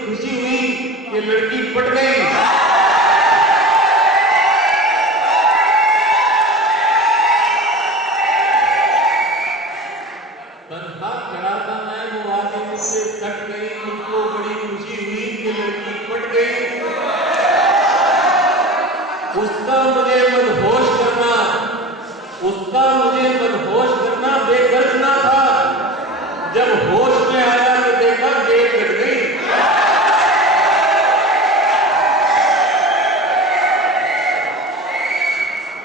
खुशी हुई कि लड़की पट गई। तनखा खड़ा था मैं, वो आके मुझसे सट गई, मुझको बड़ी खुशी हुई कि लड़की पट गई। उसका मुझे मदहोश करना, उसका मुझे मदहोश करना बेगर्ज ना था। जब होश में आया तो देखा गेट कट गई।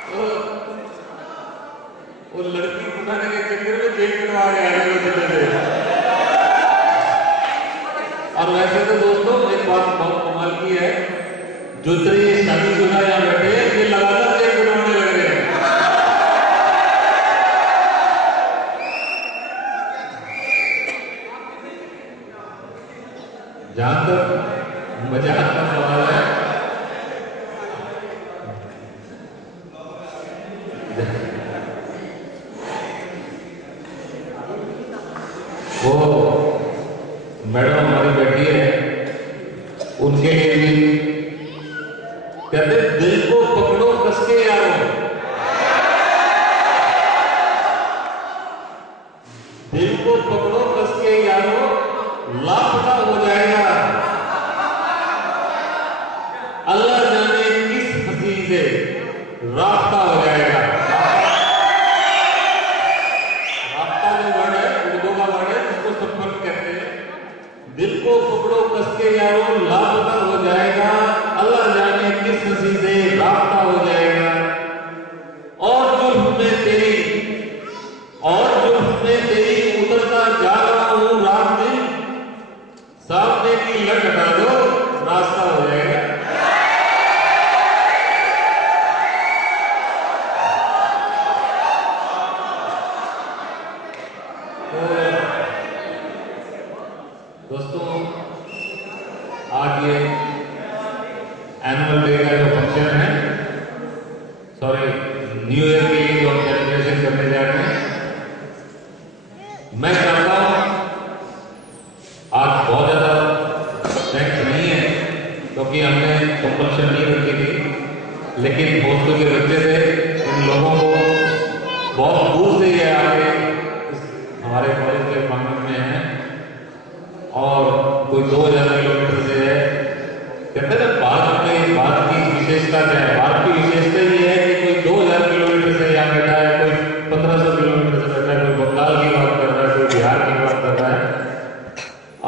तो वो लड़की उठाने के चक्कर में गेट कटवा के आने को चले गए। और वैसे तो दोस्तों एक बात बहुत कमाल की है, जो इतने शादीशुदा यहाँ बैठे हैं ये लगातार गेट कटवाने लग रहे हैं। जहां तक मजाक का सवाल है, वो मैडम हमारी बैठी है, उनके लिए भी कहते दिल को पकड़ो कस के यारो, दिल को पकड़ो कस के यारो, लापता हो जाएगा। अल्लाह जाने किस हंसी से रास्ता हो जाएगा। रास्ता जो वर्ड है उर्दू का वर्ड है, जिसको सफर कहते हैं। दिल को पकड़ो कस के यारो, लापता हो जाएगा। अल्लाह जाने किस हंसी से रास्ता हो जाएगा। और जुल्फ में तेरी, और जुल्फ में तेरी उतरता जा रहा हूं रात दिन, सामने की लट हटा दो रास्ता हो जाएगा। तो दोस्तों आज ये एनुअल डे का जो फंक्शन है, सॉरी न्यू ईयर के लिए जो हम सेलिब्रेशन करने जा रहे हैं, मैं चाहता हूं आज बहुत ज्यादा थैंक्स नहीं है क्योंकि हमने कंपल्शन नहीं रखी थी, लेकिन दोस्तों के बच्चे थे, इन लोगों को बहुत दूर से ये आके हमारे कॉलेज के प्रांगण में है और कोई 2000 किलोमीटर से है। कहते हैं ना भारत की विशेषता क्या है? भारत की विशेषता ये है कि कोई 2000 किलोमीटर से यहाँ बैठा है, कोई 1500 किलोमीटर से बैठा है, कोई बंगाल की बात कर रहा है, कोई बिहार की बात कर रहा है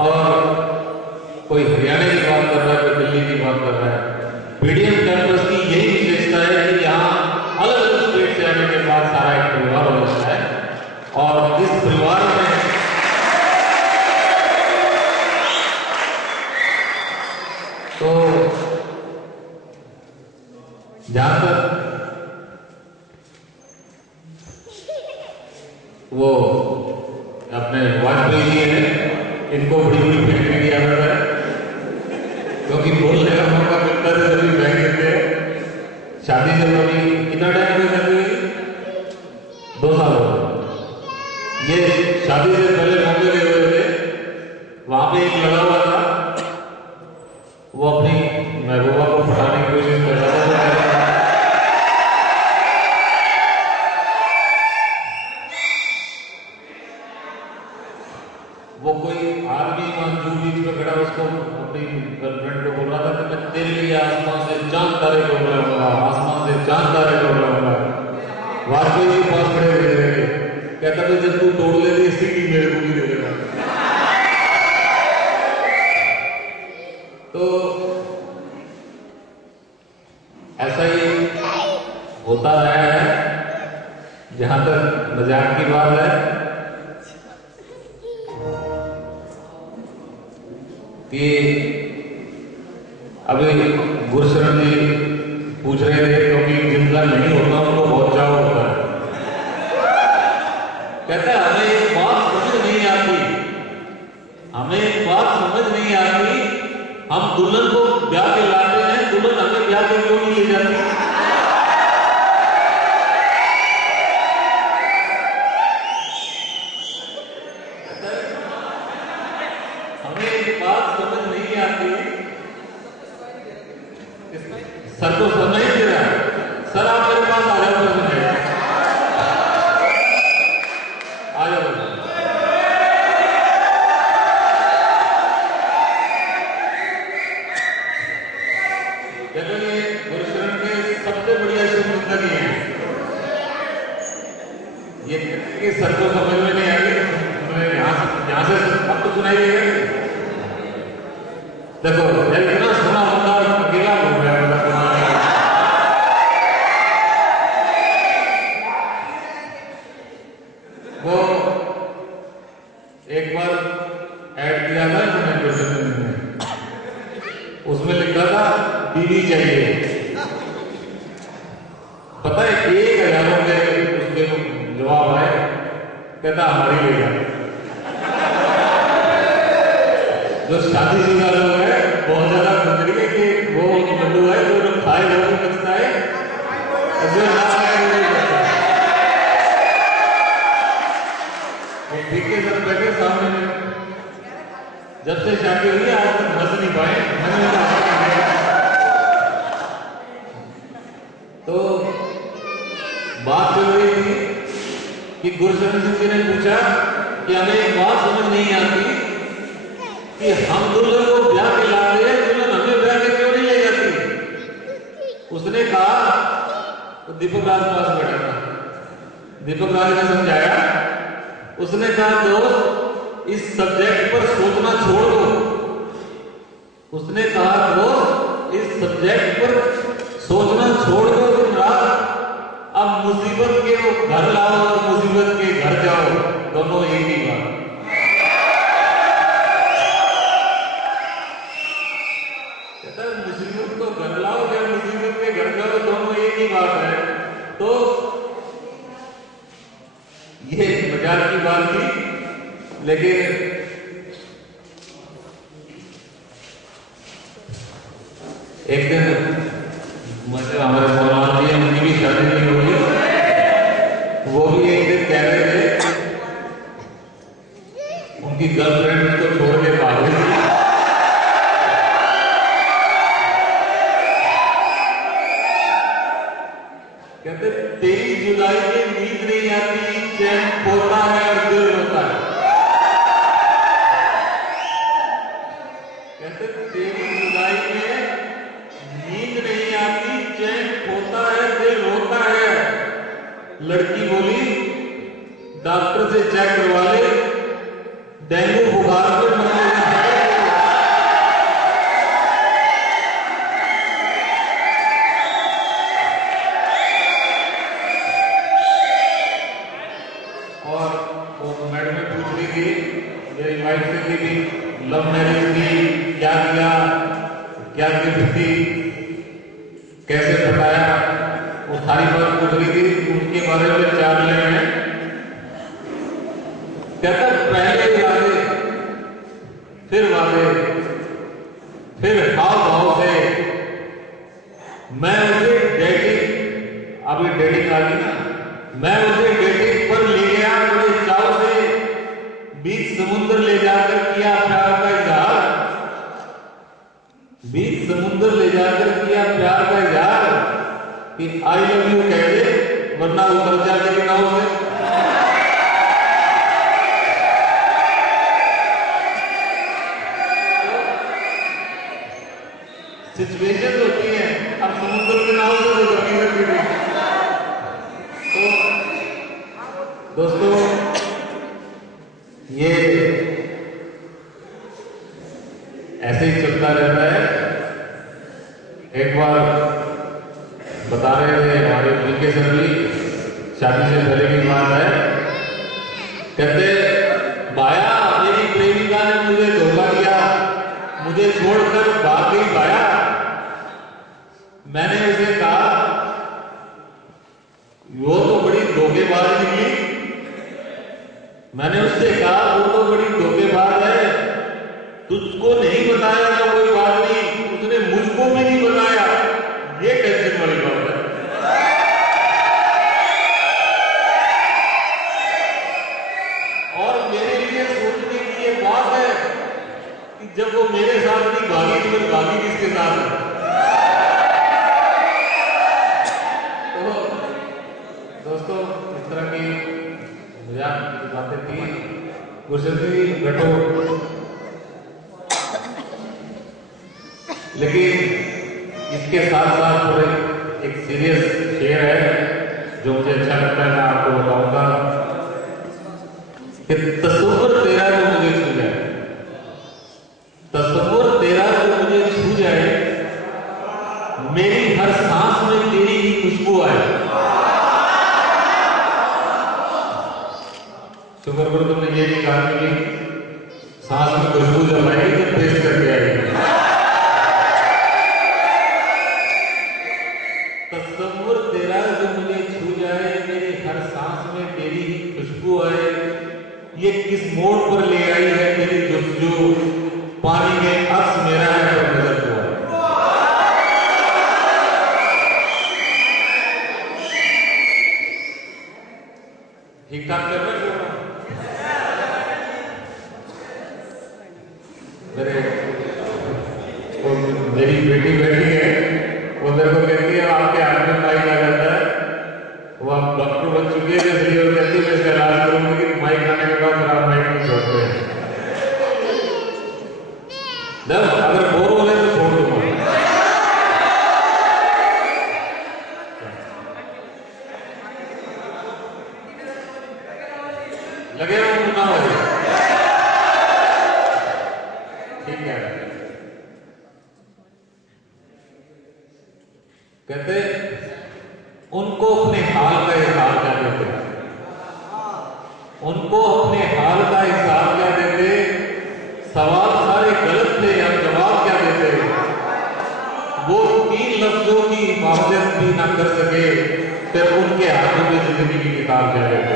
और कोई हरियाणा की बात कर रहा है, कोई दिल्ली की बात कर रहा है। पीडीएम कैंपस की यही विशेषता है कि यहाँ अलग अलग स्टेट से आने के बाद सारा एक परिवार हो जाता है और इस परिवार में तो जहां तक वो अपने वाजपेयी जी है, इनको बड़ी बड़ी फैक्ट्री की आदत है क्योंकि बोलने का मौका मिलता है तभी बैठ देते हैं। शादी से अभी कितना टाइम हो शादी हुई? 2 साल हो गए। ये शादी से पहले मौके ले हुए थे, वहां पे एक लड़ा हुआ था, वो अपनी महबूबा को पढ़ाने की कोशिश कर रहा था। वो कोई आदमी वहां बीच में खड़ा उसको अपनी गर्लफ्रेंड को बोल रहा था कि मैं तेरे लिए आसमान से चांद तारे ढूंढ लाऊंगा, आसमान से चांद तारे ढूंढ लाऊंगा। वाजपेयी के पास खड़े हुए थे, कहता था जब तू तोड़ लेती सीटी मेरे को भी दे देना। तो ऐसा ही होता रहा है। जहां तक मजाक की बात है कि अभी गुरशरण जी पूछ रहे थे क्योंकि जिनका नहीं होता उनको बहुत चाव होता है। कहता है हमें एक बात समझ नहीं आती, हमें एक बात समझ नहीं आती, हम दुल्हन को ब्याह के लाते हैं, दुल्हन हमें ब्याह के क्यों नहीं ले जाती? हमें एक बात समझ नहीं आती, देखो ये गुरुशरण के सबसे बढ़िया शुभ है ये सर को समझ में नहीं आएगी, यहाँ से अब तो सुनाई देगा। देखो इतना सोना होता अकेला हो गया वो एक बार ऐड किया था मैंने गुरुशरण में, उसमें लिखा था बीवी चाहिए। पता है 1000 के उसके जवाब आए, कहता हमारी ले जा। जो शादीशुदा लोग हैं बहुत ज्यादा खुद है कि वो लड्डू है जो लोग खाए वो भी बचता है, जो ना खाए वो नहीं बचता। ठीक है सब बैठे सामने में, जब से शादी हुई है आज तक हंस नहीं पाए। तो बात चल रही थी कि गुरुशरण सिंह जी ने पूछा कि हमें एक बात समझ नहीं आती कि हम दुल्हन को ब्याह के लाते हैं, दुल्हन हमें ब्याह के क्यों नहीं ले जाती। उसने कहा, तो दीपक राज पास बैठा था, दीपक राज ने समझाया, उसने कहा दोस्त इस सब्जेक्ट पर सोचना छोड़ दो। उसने कहा दोस्त इस सब्जेक्ट पर सोचना छोड़ दो दिन रात, अब मुसीबत के वो घर लाओ और मुसीबत के घर जाओ, दोनों एक ही बात। कहता है मुसीबत को घर लाओ या मुसीबत के घर जाओ, दोनों एक ही बात है। तो ये मजाक की बात थी, लेकिन एक दिन मतलब हमारे मौलाना जी उनकी भी शादी नहीं होगी, वो भी एक दिन कह रहे थे उनकी गर्लफ्रेंड को छोड़ के भाग गई। कहते 23 जुलाई में नींद नहीं आती, चैन खोता है और दिल रोता है। कहते 23 जुलाई में नींद नहीं आती, चैन खोता है, दिल रोता है। लड़की बोली डॉक्टर से चेक करवा ले, डेंगू बुखार पर मरने लव मैरिज की क्या किया, क्या गिफ्ट थी, कैसे बताया, वो सारी बात पूछ रही थी। उनके बारे में 4 लाइन है। कहता पहले वादे, फिर वादे, फिर हाव भाव से मैं उसे डेटिंग, अभी डेटिंग आ गई ना, मैं उसे डेटिंग पर ले गया, बड़े चाव से बीच समुद्र ले जाकर किया प्यार का इजहार, बीच समुद्र ले जाकर किया प्यार का इजहार कि आई लव यू कह दे वरना उतर जाएगी नाव से। सिचुएशन होती है, अब समुद्र के नाव से उतर नहीं सकती थी। तो दोस्तों ये ऐसे ही चलता रहता है। एक बार बता रहे थे हमारे उनके सर भी, शादी से पहले की बात है, कहते भाया मेरी प्रेमिका ने मुझे धोखा दिया, मुझे छोड़कर भाग गई भाया। मैंने उसे कहा वो तो बड़ी धोखेबाज निकली, मैंने उससे कहा वो तो बड़ी धोखेबाज है, तुझको नहीं बताया तो कोई बात नहीं, उसने मुझको भी नहीं बताया, ये टेंशन वाली बात है। और मेरे लिए सोचने की ये बात है कि जब वो मेरे साथ नहीं भागी तो फिर भागी किसके साथ है। तो दोस्तों इस तरह की मजाक की बातें थी। गुरशरण जी बैठो, लेकिन इसके साथ साथ थोड़े एक सीरियस शेर है जो मुझे अच्छा लगता है, मैं आपको बताऊंगा कि तस्वुर तेरा जो मुझे छू जाए, तस्वुर तेरा जो मुझे छू जाए, मेरी हर सांस में तेरी ही खुशबू आए। शुक्र करो तुमने ये भी कहा कि सांस में खुशबू जब आएगी तो टेस्ट करके आएगी। तस्वुर तेरा जो मुझे छू जाए, मेरी हर सांस में तेरी ही खुशबू आए, ये किस मोड़ पर ले आई है तेरी जुस्तजू, पानी में अक्स मेरा है तो नजर हुआ। ठीक ठाक कर रहे हो? मेरी बेटी बैठी है, वो मेरे को कहती है आपके हाथ में माइक आ जाता है, वो आप डॉक्टर बन चुके हैं इसलिए वो कहती है मैं इसका इलाज करूंगी कि माइक आने के बाद फिर आप माइक नहीं छोड़ते हैं। जब अगर बोर हो गए तो छोड़ दूंगा। लगे हो ना हो? ठीक है। कहते उनको अपने हाल का हिसाब क्या देते, उनको अपने हाल का हिसाब क्या देते, सवाल सारे गलत थे या जवाब क्या देते, वो 3 लफ्जों की हिफाजत भी ना कर सके, फिर उनके हाथों में जिंदगी की किताब क्या देते।